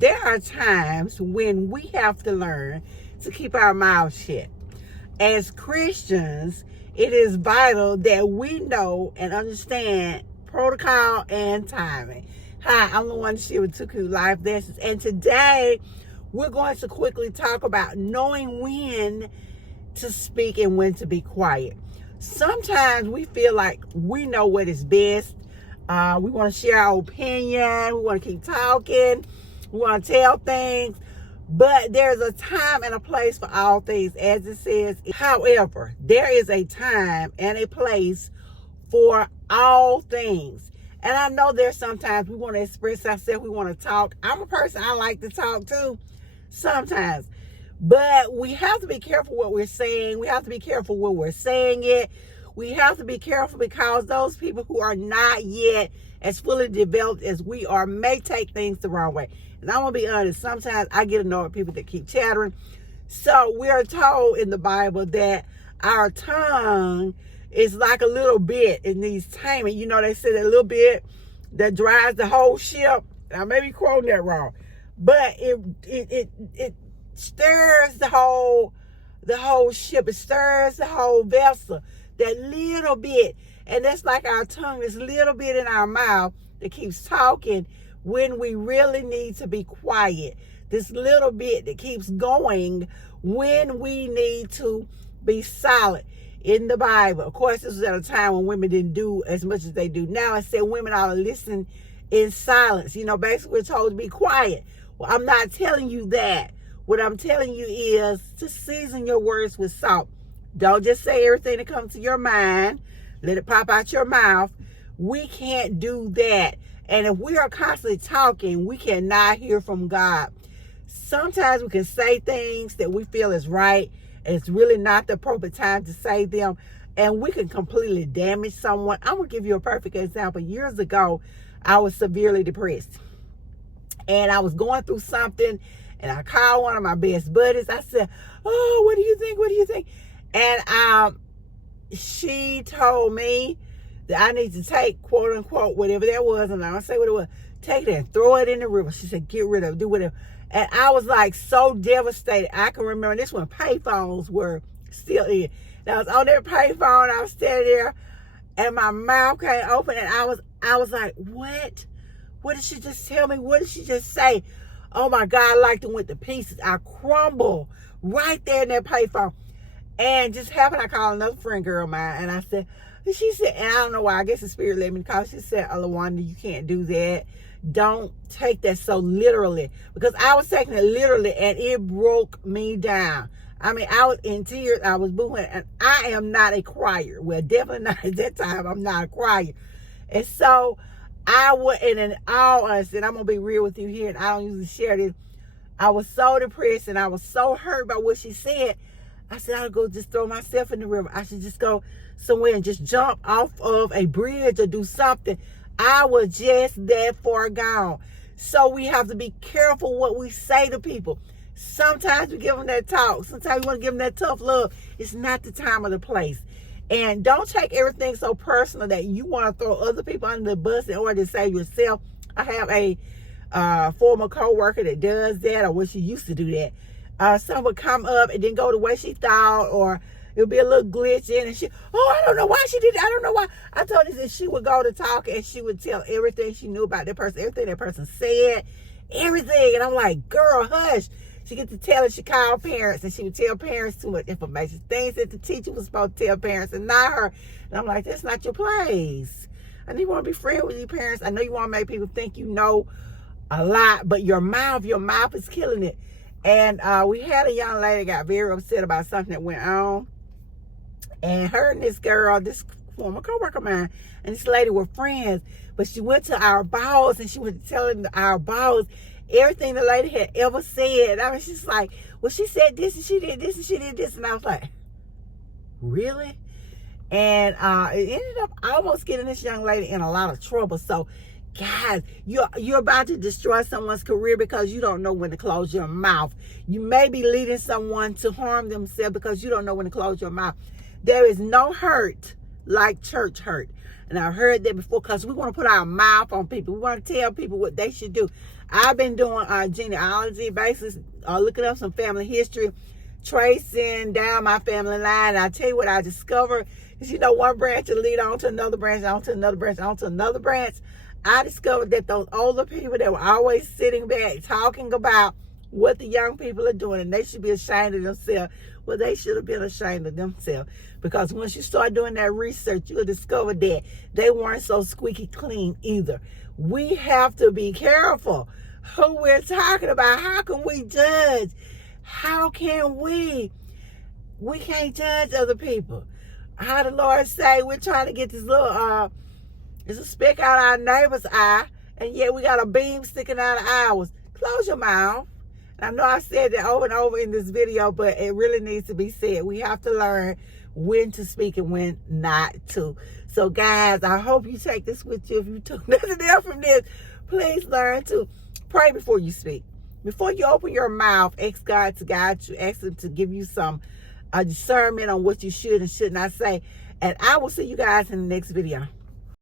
there are times when we have to learn to keep our mouths shut. As Christians, it is vital that we know and understand protocol and timing. Hi, I'm the one to share with Too Cute Life Lessons, and today we're going to quickly talk about knowing when to speak and when to be quiet. Sometimes we feel like we know what is best. We want to share our opinion. We want to keep talking. We want to tell things. But there's a time and a place for all things, as it says. However, there is a time and a place for all things. And I know there's sometimes we want to express ourselves. We want to talk. I'm a person, I like to talk too sometimes. But we have to be careful what we're saying. We have to be careful when we're saying it. We have to be careful because those people who are not yet as fully developed as we are may take things the wrong way. And I'm going to be honest, sometimes I get annoyed with people that keep chattering. So we are told in the Bible that our tongue is like a little bit. It needs taming. You know, they say that little bit that drives the whole ship. I may be quoting that wrong. But it stirs the whole ship. It stirs the whole vessel. That little bit. And that's like our tongue, this little bit in our mouth that keeps talking when we really need to be quiet. This little bit that keeps going when we need to be silent. In the Bible, of course, this was at a time when women didn't do as much as they do now. It said women ought to listen in silence. You know, basically we're told to be quiet. Well, I'm not telling you that. What I'm telling you is to season your words with salt. Don't just say everything that comes to your mind. Let it pop out your mouth. We can't do that. And if we are constantly talking, we cannot hear from God. Sometimes we can say things that we feel is right, and it's really not the appropriate time to say them, and we can completely damage someone. I'm going to give you a perfect example. Years ago, I was severely depressed, and I was going through something, and I called one of my best buddies. I said, "Oh, what do you think? What do you think?" And she told me that I need to take, quote unquote, whatever that was, and I don't say what it was, take it and throw it in the river. She said, get rid of it, do whatever. And I was like so devastated. I can remember this when payphones were still in. And I was on that payphone, I was standing there, and my mouth came open, and I was like, what? What did she just tell me? What did she just say? Oh my God, I like to went to pieces. I crumbled right there in that payphone. And just happened, I called another friend girl of mine, and I said, she said, and I don't know why, I guess the spirit let me call. She said, Lawanda, you can't do that. Don't take that so literally. Because I was taking it literally, and it broke me down. I mean, I was in tears. I was booing, and I am not a crier. Well, definitely not at that time. I'm not a crier. And so I would, and in all honesty, and I'm going to be real with you here, and I don't usually share this. I was so depressed, and I was so hurt by what she said. I said, I'll go just throw myself in the river. I should just go somewhere and just jump off of a bridge or do something. I was just that far gone. So we have to be careful what we say to people. Sometimes we give them that talk. Sometimes we want to give them that tough love. It's not the time or the place. And don't take everything so personal that you want to throw other people under the bus in order to save yourself. I have a former co-worker that does that, or what she used to do that. Some would come up and then go the way she thought, or it would be a little glitch in, and I don't know why she did it. I don't know why. I told her that she would go to talk, and she would tell everything she knew about that person, everything that person said, everything. And I'm like, girl, hush. She get to tell her, she called parents, and she would tell parents too much information, things that the teacher was supposed to tell parents and not her. And I'm like, that's not your place. I know you want to be friends with your parents. I know you want to make people think you know a lot, but your mouth is killing it. And we had a young lady got very upset about something that went on. And her and this girl, this former coworker of mine, and this lady were friends. But she went to our boss, and she was telling our boss everything the lady had ever said. I mean, she's like, well, she said this, and she did this, and she did this. And I was like, really? And it ended up almost getting this young lady in a lot of trouble. So, guys, you're about to destroy someone's career because you don't know when to close your mouth. You may be leading someone to harm themselves because you don't know when to close your mouth. There is no hurt like church hurt. And I've heard that before, because we want to put our mouth on people. We want to tell people what they should do. I've been doing genealogy basis, looking up some family history, tracing down my family line. And I tell you what I discovered. Because you know, one branch will lead on to another branch, on to another branch, on to another branch. I discovered that those older people that were always sitting back talking about what the young people are doing and they should be ashamed of themselves. Well, they should have been ashamed of themselves. Because once you start doing that research, you'll discover that they weren't so squeaky clean either. We have to be careful who we're talking about. How can we judge? How can we? We can't judge other people. How the Lord say we're trying to get this little, there's a speck out our neighbor's eye, and yet we got a beam sticking out of ours. Close your mouth. And I know I've said that over and over in this video, but it really needs to be said. We have to learn when to speak and when not to. So guys, I hope you take this with you. If you took nothing else from this, please learn to pray before you speak. Before you open your mouth, ask God to guide you. Ask Him to give you some discernment on what you should and should not say. And I will see you guys in the next video.